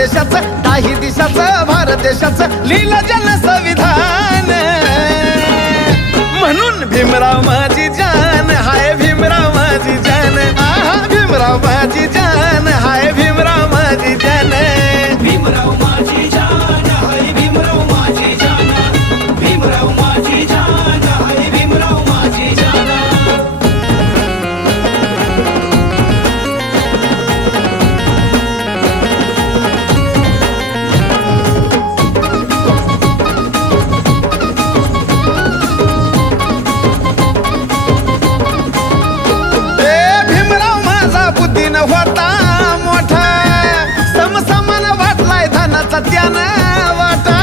देशाचं दाही दिशाचं भारत देशाचं लिहिलं जन संविधान म्हणून भीमराव माझी जान हाय भीमराव माझी जान आहा भीमराव माझी जान हाय भीमराव माझी जान भीमराव माझी जान हाय भीमराव माझी जान भीमराव माझी जान हाय भीमराव माझी जान होता मोठा समसमान वाटलाय धनाचा त्यानं वाटा